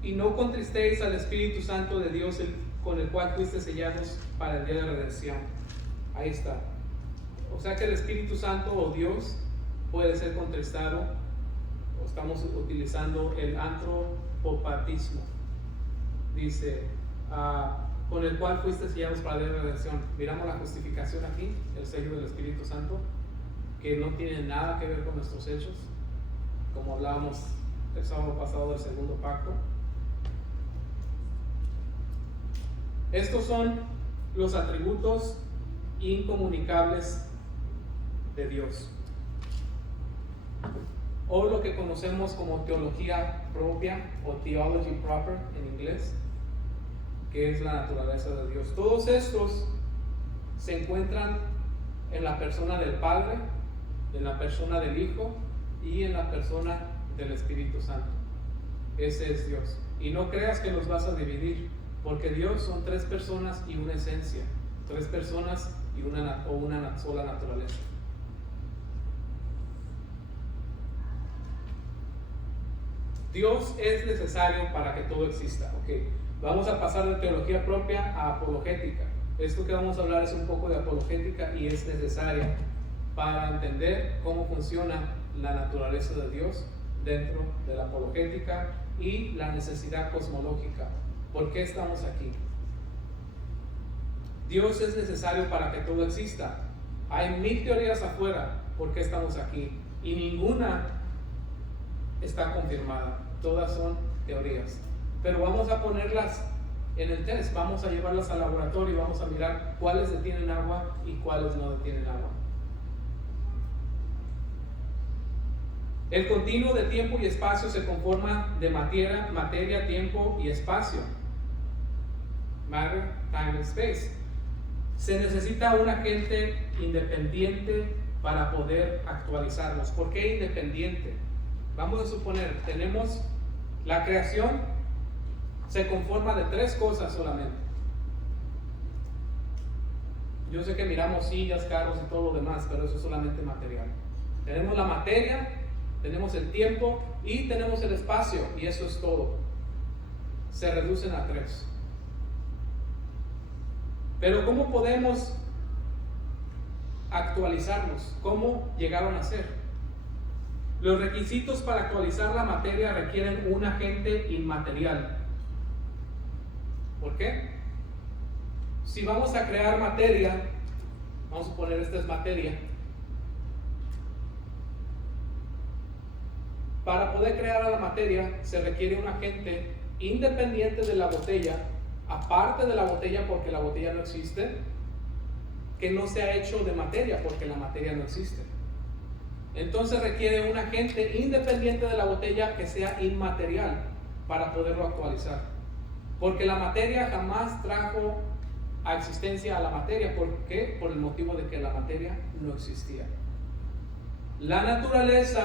Y no contristéis al Espíritu Santo de Dios, con el cual fuiste sellados para el día de redención. Ahí está. O sea que el Espíritu Santo o Dios puede ser contristado, o estamos utilizando el antropopatismo. Dice, con el cual fuiste sellados para el día de redención. Miramos la justificación aquí, el sello del Espíritu Santo, que no tiene nada que ver con nuestros hechos, como hablábamos el sábado pasado del segundo pacto. Estos son los atributos incomunicables de Dios, o lo que conocemos como teología propia o theology proper en inglés, que es la naturaleza de Dios. Todos estos se encuentran en la persona del Padre, en la persona del Hijo y en la persona del Espíritu Santo. Ese es Dios. Y no creas que los vas a dividir, porque Dios son tres personas y una esencia, tres personas y una sola naturaleza. Dios es necesario para que todo exista. Okay. Vamos a pasar de teología propia a apologética. Esto que vamos a hablar es un poco de apologética y es necesaria para entender cómo funciona la naturaleza de Dios dentro de la apologética y la necesidad cosmológica. ¿Por qué estamos aquí? Dios es necesario para que todo exista. Hay 1000 teorías afuera por qué estamos aquí y ninguna está confirmada. Todas son teorías. Pero vamos a ponerlas en el test, vamos a llevarlas al laboratorio y vamos a mirar cuáles detienen agua y cuáles no detienen agua. El continuo de tiempo y espacio se conforma de materia, tiempo y espacio. Matter, time and space. Se necesita un agente independiente para poder actualizarnos. ¿Por qué independiente? Vamos a suponer, tenemos la creación, se conforma de 3 cosas solamente. Yo sé que miramos sillas, carros y todo lo demás, pero eso es solamente material. Tenemos la materia, tenemos el tiempo y tenemos el espacio, y eso es todo. Se reducen a 3. Pero ¿cómo podemos actualizarnos? ¿Cómo llegaron a ser? Los requisitos para actualizar la materia requieren un agente inmaterial. ¿Por qué? Si vamos a crear materia, vamos a suponer esta es materia. Para poder crear a la materia se requiere un agente independiente de la botella, aparte de la botella porque la botella no existe, que no se ha hecho de materia porque la materia no existe. Entonces requiere un agente independiente de la botella que sea inmaterial para poderlo actualizar. Porque la materia jamás trajo a existencia a la materia. ¿Por qué? Por el motivo de que la materia no existía. La naturaleza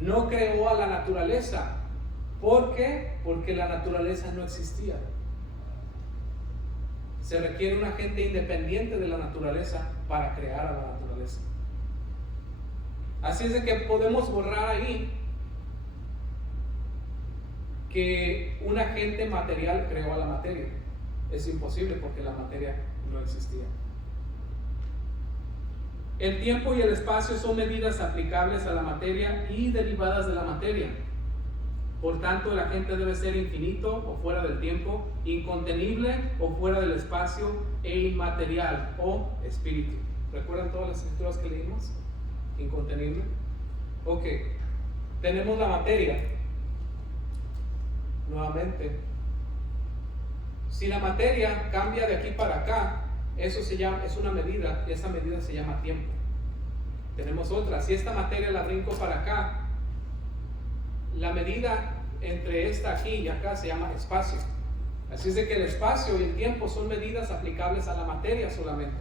no creó a la naturaleza. ¿Por qué? Porque la naturaleza no existía. Se requiere un agente independiente de la naturaleza para crear a la naturaleza. Así es de que podemos borrar ahí que un agente material creó a la materia. Es imposible porque la materia no existía. El tiempo y el espacio son medidas aplicables a la materia y derivadas de la materia. Por tanto, el agente debe ser infinito o fuera del tiempo, incontenible o fuera del espacio, e inmaterial o espíritu. ¿Recuerdan todas las escrituras que leímos? Incontenible. Ok, tenemos la materia. Nuevamente, si la materia cambia de aquí para acá, eso se llama, es una medida, y esa medida se llama tiempo. Tenemos otra, si esta materia la brinco para acá, la medida entre esta aquí y acá se llama espacio. Así es de que el espacio y el tiempo son medidas aplicables a la materia solamente.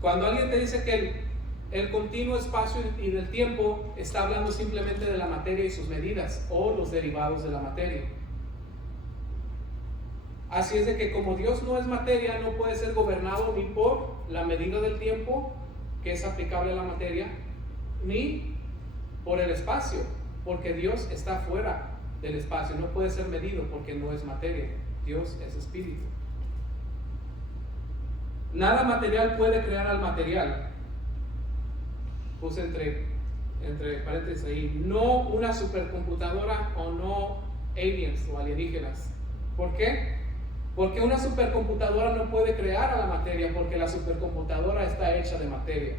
Cuando alguien te dice que el continuo espacio y del tiempo, está hablando simplemente de la materia y sus medidas o los derivados de la materia. Así es de que como Dios no es materia, no puede ser gobernado ni por la medida del tiempo que es aplicable a la materia, ni por el espacio, porque Dios está fuera del espacio, no puede ser medido porque no es materia. Dios es espíritu. Nada material puede crear al material. Puse entre paréntesis ahí, no una supercomputadora o no aliens o alienígenas. ¿Por qué? Porque una supercomputadora no puede crear a la materia porque la supercomputadora está hecha de materia.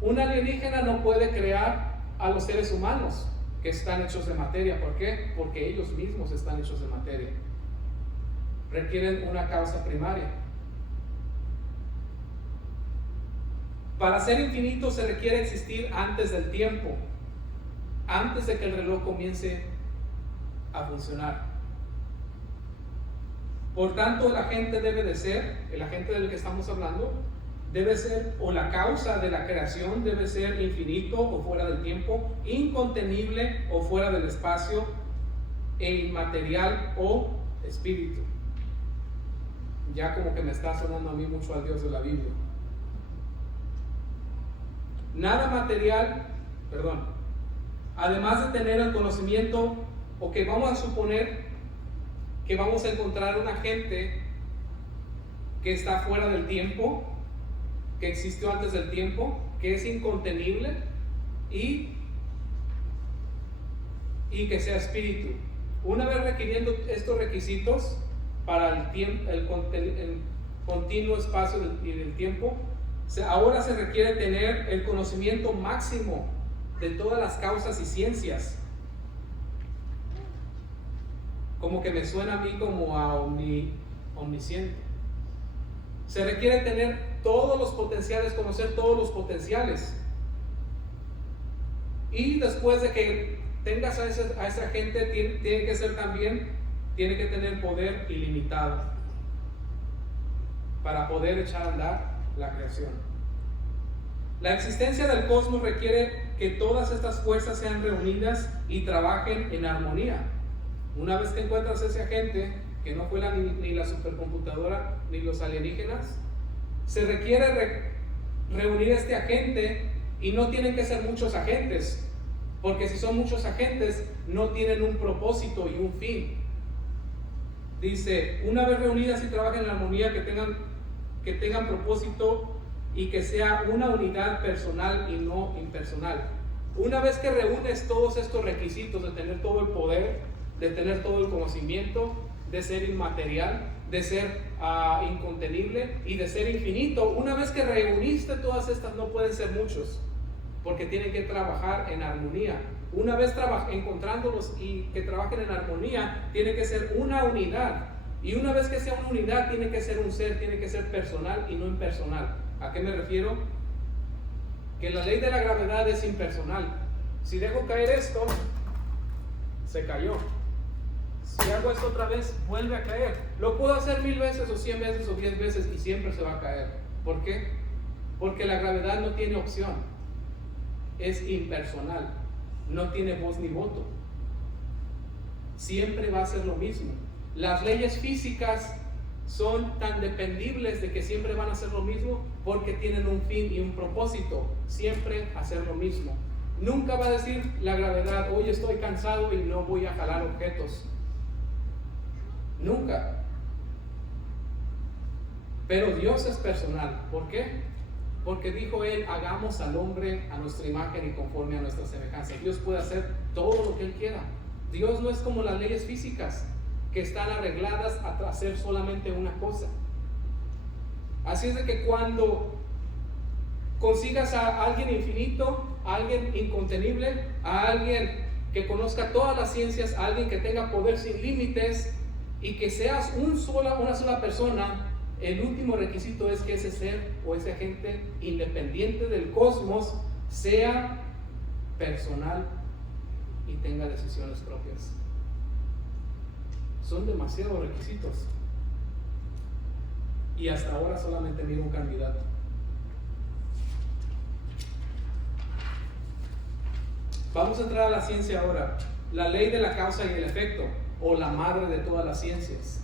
Un alienígena no puede crear a los seres humanos que están hechos de materia. ¿Por qué? Porque ellos mismos están hechos de materia. Requieren una causa primaria. Para ser infinito se requiere existir antes del tiempo, antes de que el reloj comience a funcionar. Por tanto, el agente debe de ser, el agente del que estamos hablando, debe ser, o la causa de la creación debe ser infinito o fuera del tiempo, incontenible o fuera del espacio, e inmaterial o espíritu. Ya como que me está sonando a mí mucho al Dios de la Biblia. Nada material, además de tener el conocimiento, o que vamos a suponer que vamos a encontrar un agente que está fuera del tiempo, que existió antes del tiempo, que es incontenible y que sea espíritu. Una vez requiriendo estos requisitos para el continuo espacio y del tiempo, ahora se requiere tener el conocimiento máximo de todas las causas y ciencias. Como que me suena a mí como a omnisciente. Se requiere tener todos los potenciales, conocer todos los potenciales. Y después de que tengas a esa gente, tiene que ser también, tiene que tener poder ilimitado para poder echar a andar la creación. La existencia del cosmos requiere que todas estas fuerzas sean reunidas y trabajen en armonía. Una vez que encuentras a ese agente, que no fue ni la supercomputadora ni los alienígenas, se requiere reunir este agente, y no tienen que ser muchos agentes, porque si son muchos agentes no tienen un propósito y un fin. Dice, una vez reunidas y trabajen en armonía, que tengan propósito y que sea una unidad personal y no impersonal. Una vez que reúnes todos estos requisitos de tener todo el poder, de tener todo el conocimiento, de ser inmaterial, de ser incontenible y de ser infinito, una vez que reuniste todas estas, no pueden ser muchos, porque tienen que trabajar en armonía. Una vez encontrándolos y que trabajen en armonía, tiene que ser una unidad. Y una vez que sea una unidad, tiene que ser un ser, tiene que ser personal y no impersonal. ¿A qué me refiero? Que la ley de la gravedad es impersonal. Si dejo caer esto, se cayó. Si hago esto otra vez, vuelve a caer. Lo puedo hacer 1000 veces o 100 veces o 10 veces y siempre se va a caer. ¿Por qué? Porque la gravedad no tiene opción. Es impersonal. No tiene voz ni voto. Siempre va a ser lo mismo. Las leyes físicas son tan dependibles de que siempre van a hacer lo mismo, porque tienen un fin y un propósito. Siempre hacer lo mismo. Nunca va a decir la gravedad, hoy estoy cansado y no voy a jalar objetos. Nunca. Pero Dios es personal. ¿Por qué? Porque dijo Él, hagamos al hombre a nuestra imagen y conforme a nuestra semejanza. Dios puede hacer todo lo que Él quiera. Dios no es como las leyes físicas, que están arregladas a hacer solamente una cosa. Así es de que cuando consigas a alguien infinito, a alguien incontenible, a alguien que conozca todas las ciencias, a alguien que tenga poder sin límites, y que seas una sola persona, el último requisito es que ese ser o ese agente independiente del cosmos sea personal y tenga decisiones propias. Son demasiados requisitos. Y hasta ahora solamente miro un candidato. Vamos a entrar a la ciencia ahora. La ley de la causa y el efecto, o la madre de todas las ciencias.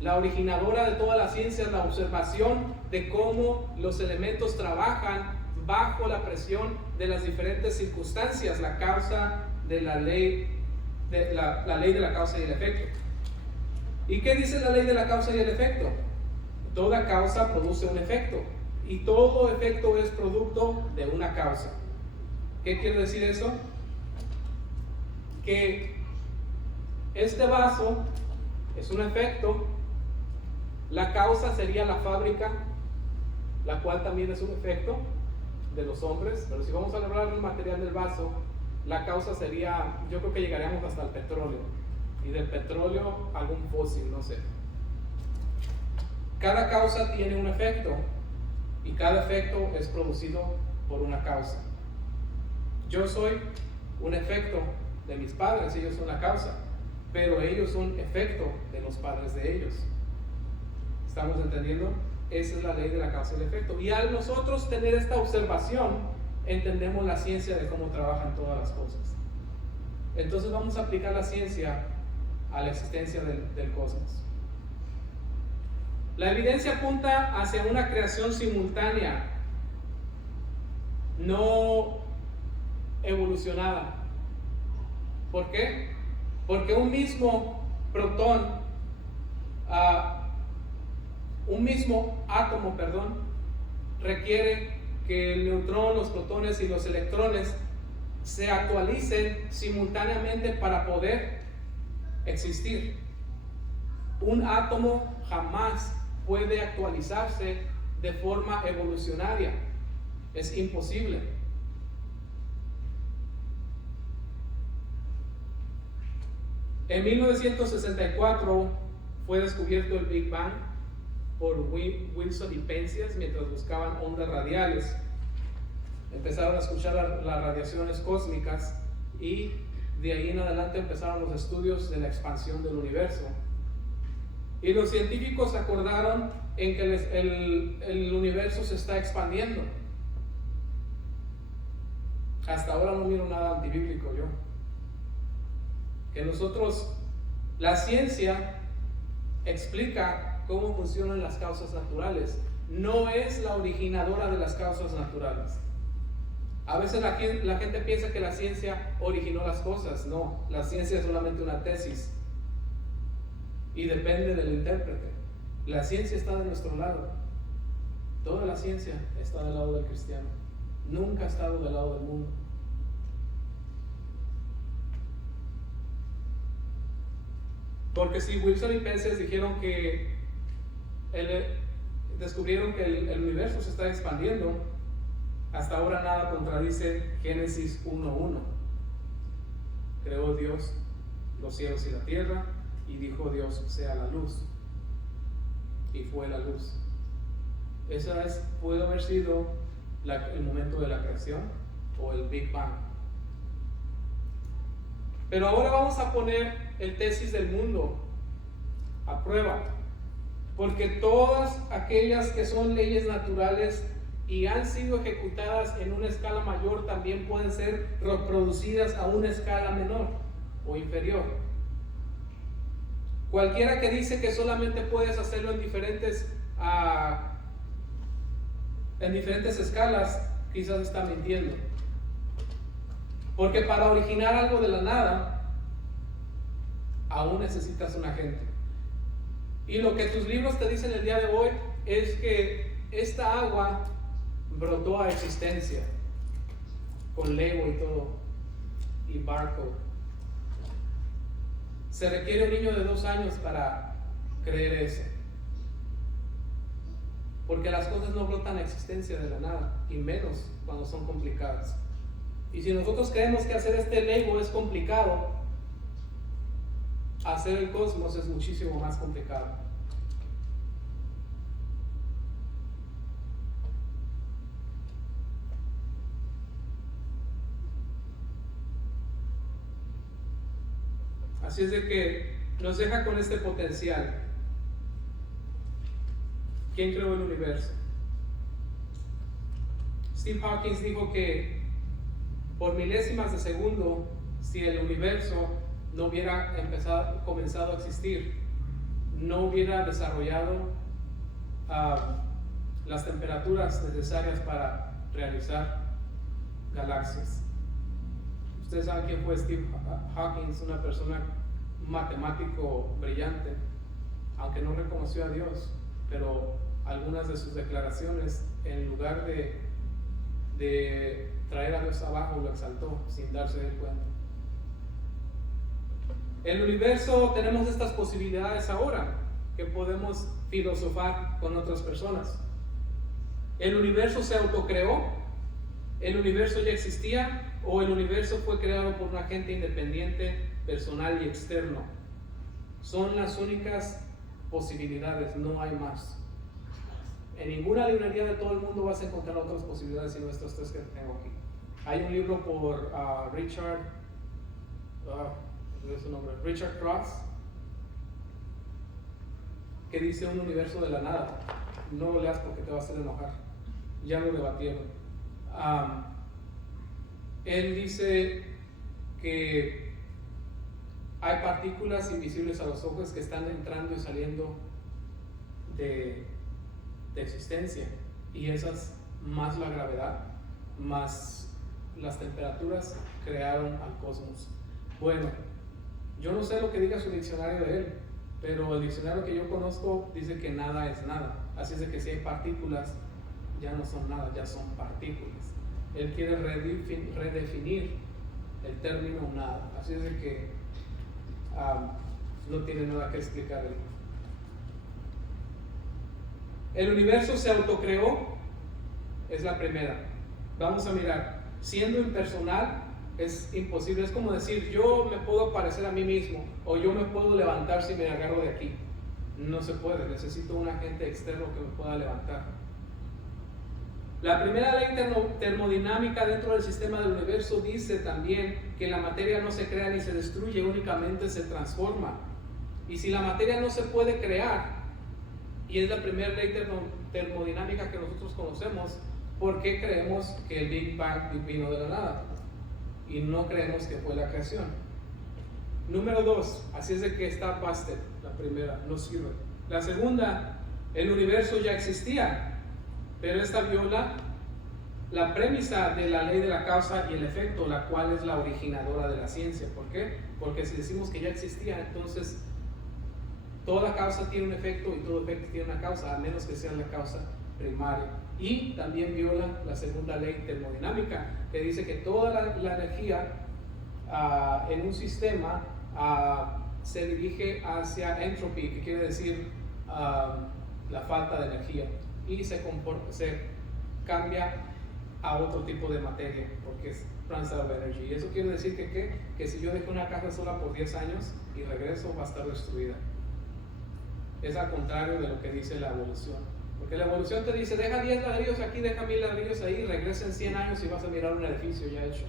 La originadora de todas las ciencias, la observación de cómo los elementos trabajan bajo la presión de las diferentes circunstancias, la causa de la ley de la causa y el efecto. ¿Y qué dice la ley de la causa y el efecto? Toda causa produce un efecto, y todo efecto es producto de una causa. ¿Qué quiere decir eso? Que este vaso es un efecto, la causa sería la fábrica, la cual también es un efecto de los hombres, pero si vamos a hablar del material del vaso, la causa sería, yo creo que llegaríamos hasta el petróleo, y del petróleo algún fósil, no sé. Cada causa tiene un efecto, y cada efecto es producido por una causa. Yo soy un efecto de mis padres, ellos son la causa, pero ellos son efecto de los padres de ellos. ¿Estamos entendiendo? Esa es la ley de la causa y el efecto. Y al nosotros tener esta observación, entendemos la ciencia de cómo trabajan todas las cosas. Entonces vamos a aplicar la ciencia a la existencia del cosmos. La evidencia apunta hacia una creación simultánea, no evolucionada. ¿Por qué? Porque un mismo protón, un mismo átomo, requiere que el neutrón, los protones y los electrones se actualicen simultáneamente para poder existir. Un átomo jamás puede actualizarse de forma evolucionaria. Es imposible. En 1964 fue descubierto el Big Bang por Wilson y Penzias mientras buscaban ondas radiales. Empezaron a escuchar las radiaciones cósmicas y de ahí en adelante empezaron los estudios de la expansión del universo. Y los científicos acordaron en que el universo se está expandiendo. Hasta ahora no miro nada antibíblico yo. Que nosotros, la ciencia explica cómo funcionan las causas naturales. No es la originadora de las causas naturales. A veces la gente piensa que la ciencia originó las cosas. No, la ciencia es solamente una tesis y depende del intérprete. La ciencia está de nuestro lado. Toda la ciencia está del lado del cristiano. Nunca ha estado del lado del mundo. Porque si Wilson y Penzias dijeron que descubrieron que el universo se está expandiendo, hasta ahora nada contradice Génesis 1:1. Creó Dios los cielos y la tierra, y dijo Dios, sea la luz. Y fue la luz. Esa puede haber sido el momento de la creación o el Big Bang. Pero ahora vamos a poner el tesis del mundo a prueba, porque todas aquellas que son leyes naturales y han sido ejecutadas en una escala mayor también pueden ser reproducidas a una escala menor o inferior. Cualquiera que dice que solamente puedes hacerlo en diferentes escalas, quizás está mintiendo. Porque para originar algo de la nada, aún necesitas un agente. Y lo que tus libros te dicen el día de hoy es que esta agua brotó a existencia con Lego y todo, y barcode. Se requiere un niño de 2 años para creer eso, porque las cosas no brotan a existencia de la nada, y menos cuando son complicadas. Y si nosotros creemos que hacer este Lego es complicado, hacer el cosmos es muchísimo más complicado. Así es de que nos deja con este potencial. ¿Quién creó el universo? Steve Hawking dijo que por milésimas de segundo, si el universo no hubiera comenzado a existir, no hubiera desarrollado las temperaturas necesarias para realizar galaxias. Ustedes saben quién fue Steve Hawking, una persona matemático brillante, aunque no reconoció a Dios, pero algunas de sus declaraciones, en lugar de traer a Dios abajo, lo exaltó sin darse de cuenta. El universo, tenemos estas posibilidades ahora que podemos filosofar con otras personas. El universo se autocreó, el universo ya existía, o el universo fue creado por un agente independiente, personal y externo. Son las únicas posibilidades, no hay más. En ninguna librería de todo el mundo vas a encontrar otras posibilidades sino estos tres que tengo aquí. Hay un libro por Richard Cross, que dice un universo de la nada. No lo leas porque te va a hacer enojar. Ya lo debatieron. Él dice que hay partículas invisibles a los ojos que están entrando y saliendo de existencia, y esas más la gravedad, más las temperaturas crearon al cosmos. Bueno, yo no sé lo que diga su diccionario de él, pero el diccionario que yo conozco dice que nada es nada. Así es de que si hay partículas, ya no son nada, ya son partículas. Él quiere redefinir el término nada. Así es de que no tiene nada que explicar él. El universo se autocreó, es la primera. Vamos a mirar, siendo impersonal es imposible. Es como decir, yo me puedo parecer a mí mismo, o yo me puedo levantar si me agarro de aquí. No se puede, necesito un agente externo que me pueda levantar. La primera ley termodinámica dentro del sistema del universo dice también que la materia no se crea ni se destruye, únicamente se transforma. Y si la materia no se puede crear, y es la primera ley termodinámica que nosotros conocemos, ¿por qué creemos que el Big Bang vino de la nada? Y no creemos que fue la creación. Número 2, así es de que está busted, la primera, no sirve. La segunda, el universo ya existía, pero esta viola la premisa de la ley de la causa y el efecto, la cual es la originadora de la ciencia. ¿Por qué? Porque si decimos que ya existía, entonces toda causa tiene un efecto y todo efecto tiene una causa, a menos que sea la causa primaria. Y también viola la segunda ley termodinámica, que dice que toda la energía en un sistema se dirige hacia entropy, que quiere decir la falta de energía, y se cambia a otro tipo de materia, porque es transfer of energy. Y eso quiere decir que si yo dejo una casa sola por 10 años y regreso, va a estar destruida. Es al contrario de lo que dice la evolución, porque la evolución te dice, deja 10 ladrillos aquí, deja 1000 ladrillos ahí, regresa en 100 años y vas a mirar un edificio ya hecho.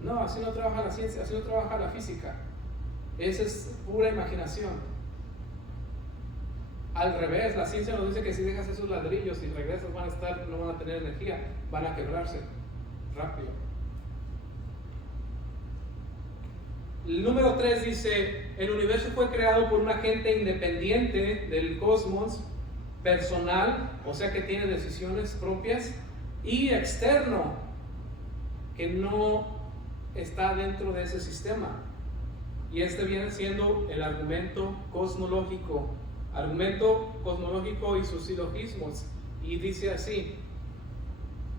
No, así no trabaja la ciencia, así no trabaja la física. Esa es pura imaginación. Al revés, la ciencia nos dice que si dejas esos ladrillos y regresas no van a tener energía, van a quebrarse rápido. El número 3 dice, el universo fue creado por un agente independiente del cosmos, personal, o sea que tiene decisiones propias, y externo, que no está dentro de ese sistema. Y este viene siendo el argumento cosmológico y sus silogismos. Y dice así: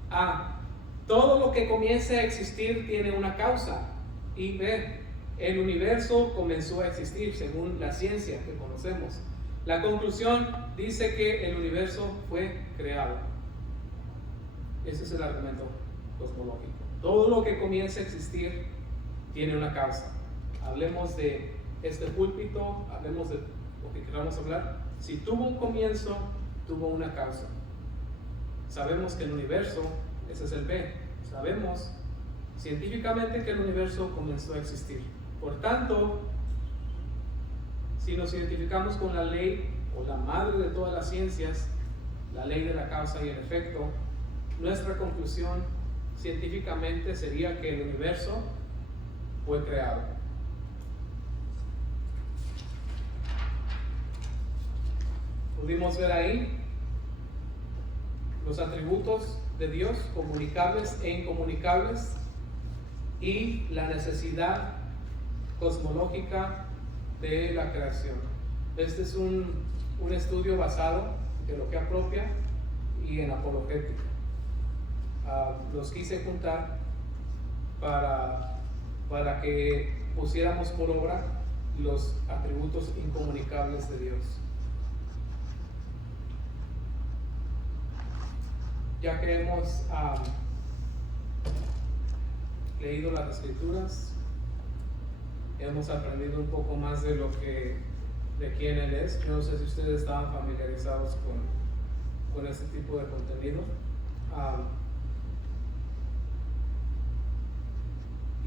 A, todo lo que comience a existir tiene una causa. Y B, el universo comenzó a existir según la ciencia que conocemos. La conclusión dice que el universo fue creado. Ese es el argumento cosmológico. Todo lo que comience a existir tiene una causa. Hablemos de este púlpito, hablemos de lo que queramos hablar. Si tuvo un comienzo, tuvo una causa. Sabemos que el universo, ese es el B, sabemos científicamente que el universo comenzó a existir. Por tanto, si nos identificamos con la ley o la madre de todas las ciencias, la ley de la causa y el efecto, nuestra conclusión científicamente sería que el universo fue creado. Pudimos ver ahí los atributos de Dios, comunicables e incomunicables, y la necesidad cosmológica de la creación. Este es un estudio basado en teología propia y en apologética. Los quise juntar para que pusiéramos por obra los atributos incomunicables de Dios. Ya que hemos leído las Escrituras, hemos aprendido un poco más de quién Él es. Yo no sé si ustedes estaban familiarizados con este tipo de contenido.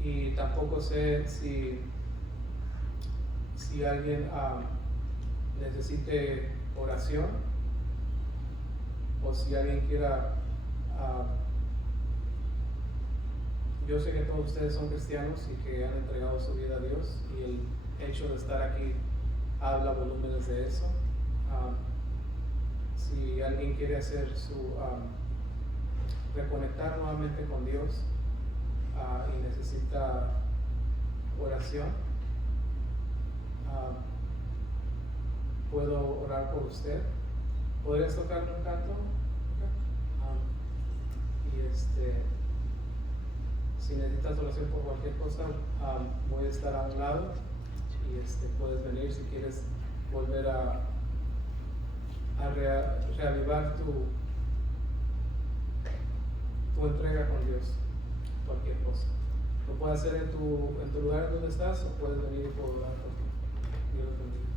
Y tampoco sé si alguien necesite oración, o si alguien quiera, yo sé que todos ustedes son cristianos y que han entregado su vida a Dios, y el hecho de estar aquí habla volúmenes de eso. Si alguien quiere hacer reconectar nuevamente con Dios y necesita oración, puedo orar por usted. ¿Podrías tocarme un canto? Si necesitas oración por cualquier cosa, voy a estar a un lado, y puedes venir si quieres volver a reavivar tu entrega con Dios, cualquier cosa. Lo puedes hacer en tu lugar donde estás, o puedes venir y puedo orar por ti. Dios bendiga.